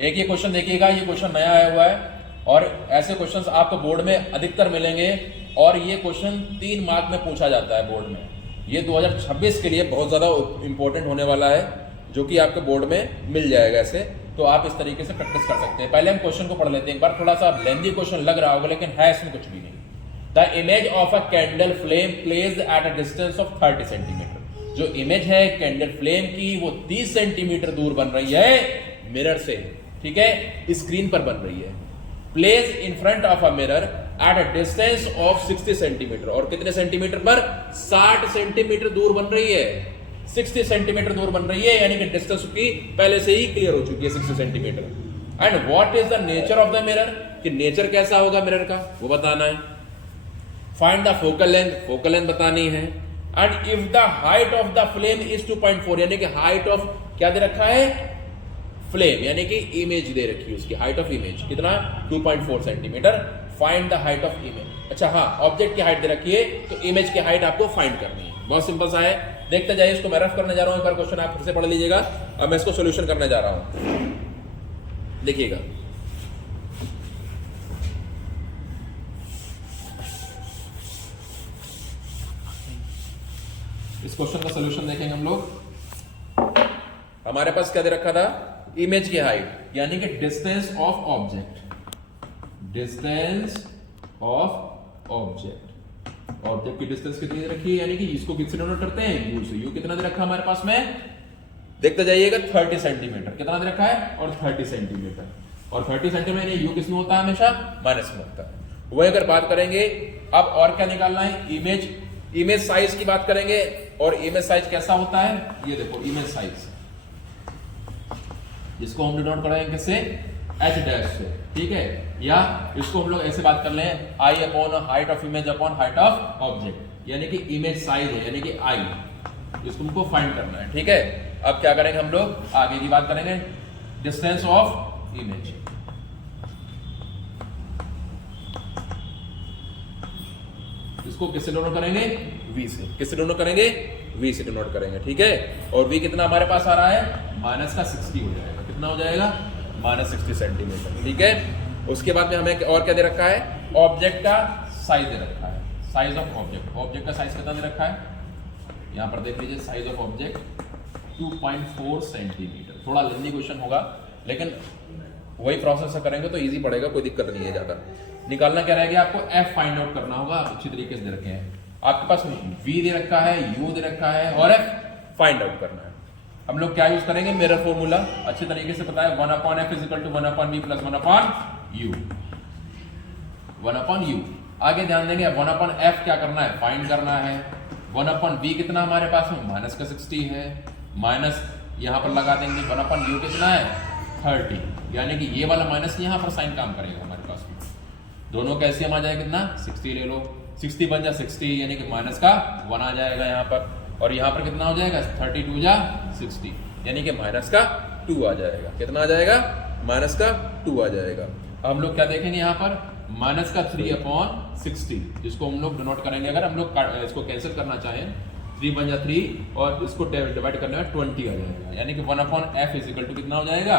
एक ये क्वेश्चन देखिएगा, ये क्वेश्चन नया आया हुआ है और ऐसे क्वेश्चंस आपको बोर्ड में अधिकतर मिलेंगे और ये क्वेश्चन 3 मार्क में पूछा जाता है बोर्ड में। ये 2026 के लिए बहुत ज़्यादा इंपॉर्टेंट होने वाला है, जो कि आपके बोर्ड में मिल जाएगा ऐसे, तो आप इस तरीके से प्रैक्टिस कर सकते हैं। पहले हम क्वेश्चन को पढ़ लेते हैं एक बार। थोड़ा सा लेंथी क्वेश्चन लग रहा होगा लेकिन है इसमें कुछ भी नहीं। The image of a candle flame placed at a distance of 30 centimetre. जो इमेज है कैंडल फ्लेम की वो 30 सेंटीमीटर दूर बन रही है मिरर से, ठीक है, स्क्रीन पर बन रही है। Place in front of a mirror at a distance of 60 centimetre. और कितने सेंटीमीटर पर? 60 सेंटीमीटर दूर बन रही है, 60 सेंटीमीटर दूर बन रही है, यानी कि डिस्टेंस की पहले से ही क्लियर हो चुकी है 60 centimetre. And what is the nature of the mirror, कि नेचर कैसा होगा मिरर का वो बताना है। Find the focal length, focal length बतानी है। And if the height of the flame is 2.4, यानी कि हाइट ऑफ क्या दे रखा है? फ्लेम, यानी कि इमेज दे रखी है, उसकी हाइट ऑफ इमेज कितना? 2.4 centimetre. Find the height of image. अच्छा हाँ, ऑब्जेक्ट की हाइट दे रखी है तो इमेज की हाइट आपको फाइंड करनी है। बहुत सिंपल सा है, देखते जाइए। इसको मैं रफ करने जा रहा हूं, एक बार क्वेश्चन आप फिर से पढ़ लीजिएगा। अब मैं इसको सॉल्यूशन करने जा रहा हूं, देखिएगा। इस क्वेश्चन का सॉल्यूशन देखेंगे हम लोग। हमारे पास क्या दे रखा था? इमेज की हाइट, यानी कि distance of object, distance of object. Object की डिस्टेंस कितनी दे रखी है, यानी कि इसको किससे डिनोट करते हैं? यू से। यू कितना दे रखा है हमारे पास में? देखते जाइएगा, 30 सेंटीमीटर। कितना दे रखा है? और 30 सेंटीमीटर। और 30 सेंटीमीटर यू किस में होता है? हमेशा माइनस में होता है। वही अगर बात करेंगे अब और क्या निकालना है? इमेज साइज की बात करेंगे। और इमेज साइज कैसा होता है? ये देखो इमेज साइज, जिसको हम डिनोट करेंगे किससे? एच डैश से, ठीक है। या इसको हम लोग ऐसे बात कर लें, I upon height of image upon height of object, यानी कि इमेज साइज है, यानी कि आई, इसको हमको फाइंड करना है, ठीक है। अब क्या करेंगे हम लोग? आगे की बात करेंगे, डिस्टेंस ऑफ इमेज। इसको किससे डिनोट करेंगे? वी से। किससे डिनोट करेंगे? वी से डिनोट करेंगे, ठीक है। और वी कितना हमारे पास आ रहा है? माइनस का 60 हो जाएगा। कितना हो जाएगा? माइनस 60 सेंटीमीटर, ठीक है। उसके बाद में हमें और क्या दे रखा है? ऑब्जेक्ट का साइज दे रखा है, साइज ऑफ ऑब्जेक्ट। ऑब्जेक्ट का साइज कितना दे रखा है? यहां पर देख लीजिए, साइज ऑफ ऑब्जेक्ट 2.4 सेंटीमीटर। थोड़ा लेंथी क्वेश्चन होगा लेकिन वही प्रोसेस से करेंगे तो इजी पड़ेगा, कोई दिक्कत नहीं है ज्यादा। निकालना क्या रहेगा? आपको एफ फाइंड आउट करना होगा। अच्छी तरीके से दे रखे हैं आपके पास, वी दे रखा है, यू दे रखा है और एफ फाइंड आउट करना है। हम लोग क्या यूज करेंगे? Mirror formula. अच्छे तरीके से पता है, 1/f = 1/v + 1/u, 1/u। आगे ध्यान देंगे, 1/f क्या करना है? फाइंड करना है। 1/v कितना हमारे पास में? माइनस का 60 है, माइनस यहां पर लगा देंगे। 1/u कितना है? 30, यानी कि ये वाला माइनस यहां पर साइन काम करेगा हमारे पास में। दोनों का एलसीएम आ जाएगा कितना? 60 ले लो, 60 बन जा 60, यानी कि माइनस का 1 आ जाएगा यहाँ पर। और यहाँ पर कितना हो जाएगा? 32 जा 60, यानी कि माइनस का 2 आ जाएगा। कितना आ जाएगा? माइनस का 2 आ जाएगा। अब हम लोग क्या देखेंगे यहाँ पर? माइनस का 3/60, जिसको हम लोग डिनोट करेंगे। अगर हम लोग इसको कैंसिल करना चाहें, 3 बन जा 3 और इसको डिवाइड करने में 20 आ जाएगा, यानी कि 1/f = कितना हो जाएगा?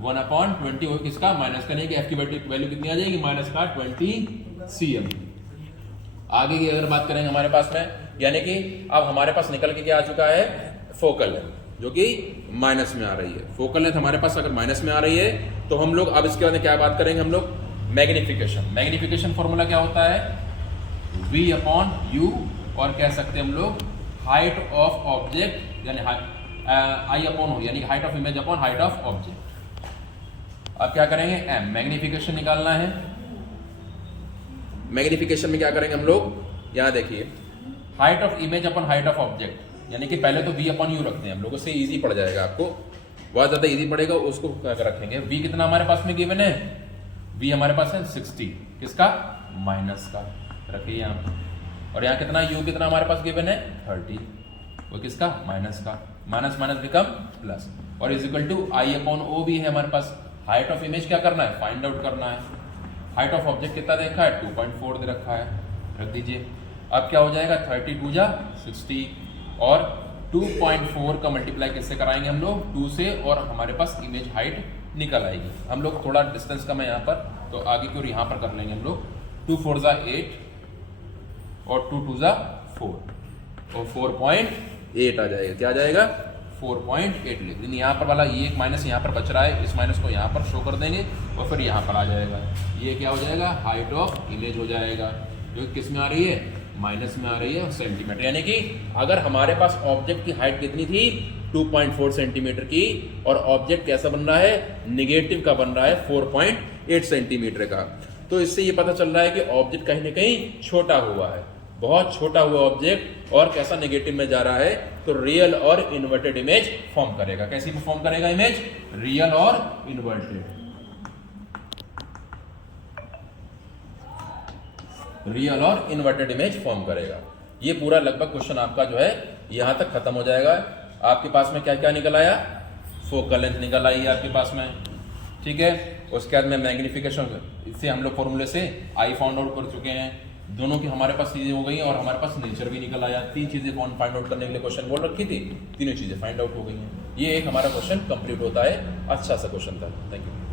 1/20 हो। किसका? माइनस का, नहीं कि f की वैल्यू कितनी आ जाएगी? माइनस का 20 cm। आगे की अगर बात करेंगे हमारे पास में, यानी कि अब हमारे पास निकल के क्या आ चुका है? फोकल लेंथ, जो कि माइनस में आ रही है। फोकल लेंथ हमारे पास अगर माइनस में आ रही है तो हम लोग अब इसके बाद क्या बात करेंगे? हम लोग मैग्निफिकेशन। मैग्निफिकेशन फॉर्मूला क्या होता है? v/u, और कह सकते हैं हम लोग हाइट ऑफ ऑब्जेक्ट, यानी I/o, यानी height of image upon height of object. अब क्या करेंगे? m, मैग्निफिकेशन निकालना है। मैग्निफिकेशन में क्या करेंगे हम लोग? यहां देखिए, height of image upon height of object, यानी कि पहले तो v/u रखते हैं हम लोग, उससे इजी पड़ जाएगा आपको, बहुत ज्यादा इजी पड़ेगा। उसको क्या रखेंगे? v कितना हमारे पास में गिवन है? v हमारे पास है 60, किसका? माइनस का, रखिए यहाँ पर। और यहाँ कितना? u कितना हमारे पास गिवन है? 30, वो किसका? माइनस का। माइनस माइनस बिकम प्लस, और = I/o भी है हमारे पास। हाइट ऑफ इमेज क्या करना है? फाइंड आउट करना है। हाइट ऑफ ऑब्जेक्ट कितना देखा है? 2.4 दे रखा है, रख दीजिए। अब क्या हो जाएगा? 32 जा 60, और 2.4 का मल्टीप्लाई किससे कराएंगे हम लोग? 2 से, और हमारे पास इमेज हाइट निकल आएगी। हम लोग थोड़ा डिस्टेंस कम है यहाँ पर, तो आगे की ओर यहाँ पर कर लेंगे हम लोग। 2 4 ज़ा 8 और 2 2 ज़ा 4 और 4.8 आ जाएगा। क्या आ जाएगा? 4.8। लेकिन यहाँ पर वाला ये एक माइनस यहाँ पर बच रहा है, इस माइनस को यहाँ पर शो कर देंगे और फिर यहाँ पर आ जाएगा। ये क्या हो जाएगा? हाइट ऑफ इमेज हो जाएगा, जो किस में आ रही है? माइनस में आ रही है सेंटीमीटर। यानी कि अगर हमारे पास ऑब्जेक्ट की हाइट कितनी थी? 2.4 सेंटीमीटर की, और ऑब्जेक्ट कैसा बन रहा है? निगेटिव का बन रहा है 4.8 सेंटीमीटर का। तो इससे ये पता चल रहा है कि ऑब्जेक्ट कहीं ना कहीं छोटा हुआ है, बहुत छोटा हुआ ऑब्जेक्ट, और कैसा नेगेटिव में जा रहा है? तो रियल और इन्वर्टेड इमेज फॉर्म करेगा। कैसी फॉर्म करेगा इमेज? रियल और इन्वर्टेड। रियल और इन्वर्टेड इमेज फॉर्म करेगा। ये पूरा लगभग क्वेश्चन आपका जो है यहां तक खत्म हो जाएगा। आपके पास में क्या क्या निकल आया? फोकल लेंथ निकल आई है आपके पास में, ठीक है। उसके बाद में मैग्निफिकेशन, इससे हम लोग फॉर्मूले से आई फाउंड आउट कर चुके हैं। दोनों की हमारे पास चीजें हो गई और हमारे पास नेचर भी निकल आया। 3 चीजें कौन फाइंड आउट करने के लिए क्वेश्चन बोल रखी थी, तीनों चीजें फाइंड आउट हो गई हैं। ये एक हमारा क्वेश्चन कंप्लीट होता है। अच्छा सा क्वेश्चन था। Thank you.